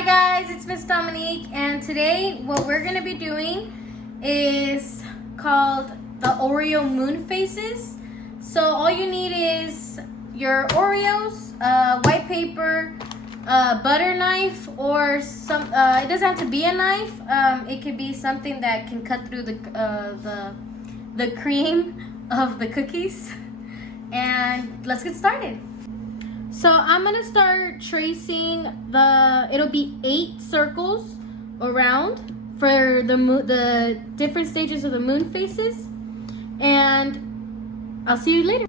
Hi guys, it's Miss Dominique, and today what we're going to be doing is called the Oreo Moon Phases. So all you need is your Oreos, white paper, butter knife, or some. It doesn't have to be a knife. It could be something that can cut through the cream of the cookies. And let's get started. So I'm gonna start tracing it'll be 8 circles around for the different stages of the moon phases, and I'll see you later.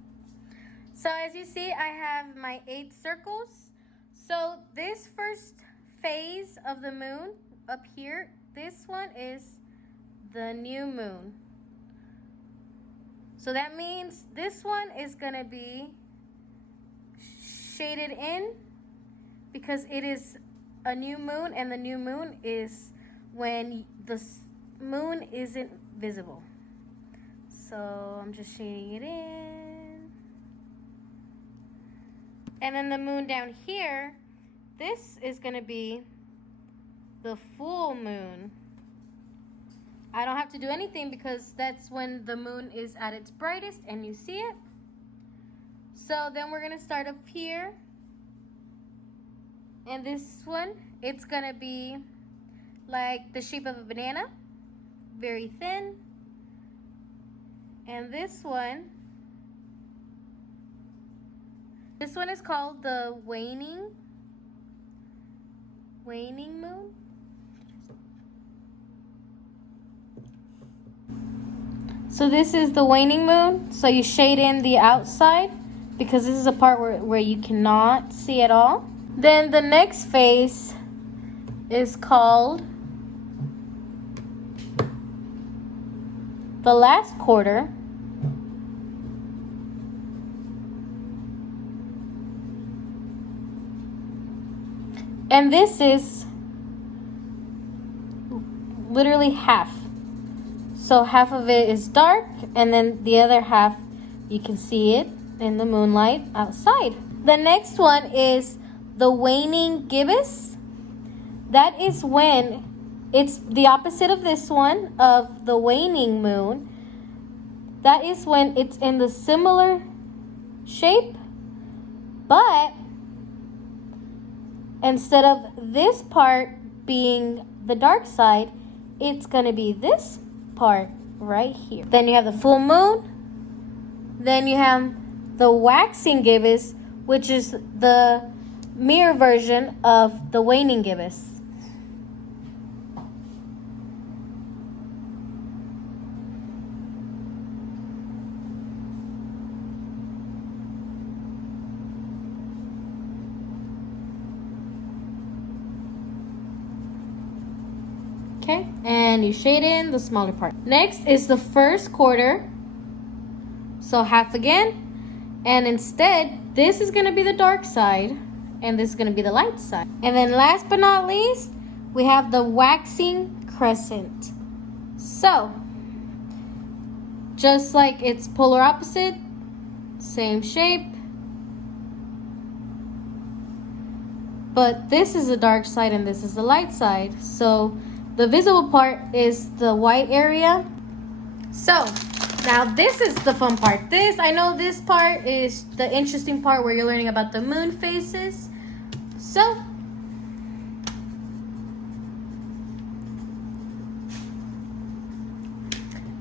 So as you see, I have my 8 circles. So this first phase of the moon up here, this one is the new moon. So that means this one is gonna be shaded in because it is a new moon, and the new moon is when the moon isn't visible. So I'm just shading it in. And then the moon down here, this is going to be the full moon. I don't have to do anything because that's when the moon is at its brightest and you see it. So then we're going to start up here. And this one, it's going to be like the shape of a banana, very thin. And this one is called the waning moon. So this is the waning moon. So you shade in the outside, because this is a part where you cannot see at all. Then the next phase is called the last quarter. And this is literally half. So half of it is dark, and then the other half you can see it in the moonlight outside. The next one is the waning gibbous. That is when it's the opposite of this one, of the waning moon. That is when it's in the similar shape, but instead of this part being the dark side, it's going to be this part right here. Then you have the full moon. Then you have the waxing gibbous, which is the mirror version of the waning gibbous. Okay, and you shade in the smaller part. Next is the first quarter. So half again, and instead this is going to be the dark side and this is going to be the light side. And then last but not least, we have the waxing crescent. So just like it's polar opposite, same shape, but this is the dark side and this is the light side. So the visible part is the white area. So now this is the fun part. I know this part is the interesting part where you're learning about the moon phases. So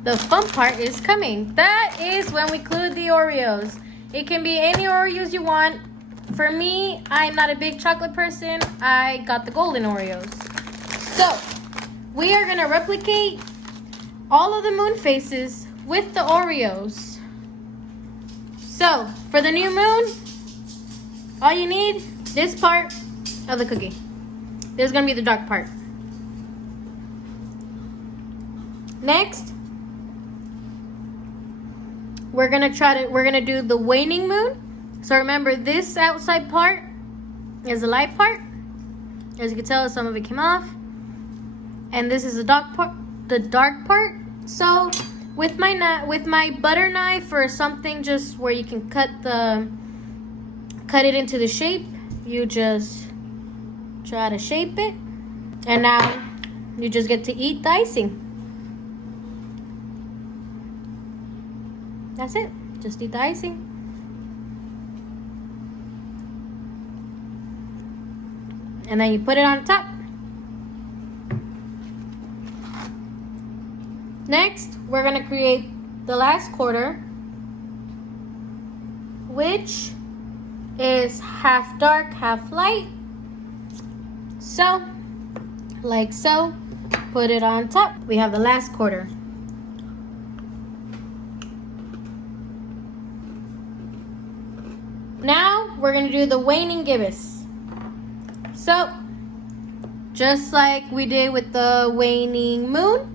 the fun part is coming. That is when we include the Oreos. It can be any Oreos you want. For me, I'm not a big chocolate person. I got the golden Oreos. So we are going to replicate all of the moon phases with the Oreos. So for the new moon, all you need, this part of the cookie. This is gonna be the dark part. Next, we're gonna do the waning moon. So remember, this outside part is the light part. As you can tell, some of it came off. And this is the dark part. So with my butter knife or something, just where you can cut it into the shape, you just try to shape it. And now you just get to eat the icing. That's it. Just eat the icing. And then you put it on top. Next, we're gonna create the last quarter, which is half dark, half light. So, like so, put it on top. We have the last quarter. Now, we're gonna do the waning gibbous. So, just like we did with the waning moon,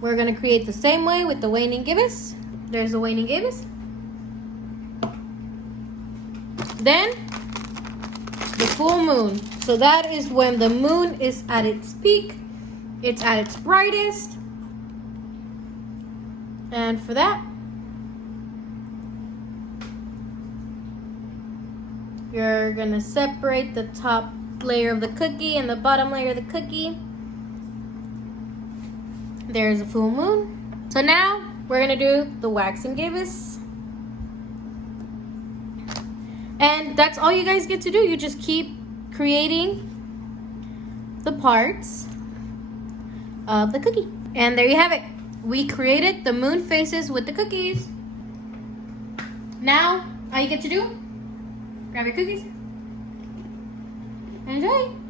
we're gonna create the same way with the waning gibbous. There's the waning gibbous. Then, the full moon. So that is when the moon is at its peak. It's at its brightest. And for that, you're gonna separate the top layer of the cookie and the bottom layer of the cookie. There's a full moon. So now we're gonna do the waxing gibbous. And that's all you guys get to do. You just keep creating the parts of the cookie. And there you have it. We created the moon faces with the cookies. Now, all you get to do, grab your cookies and enjoy.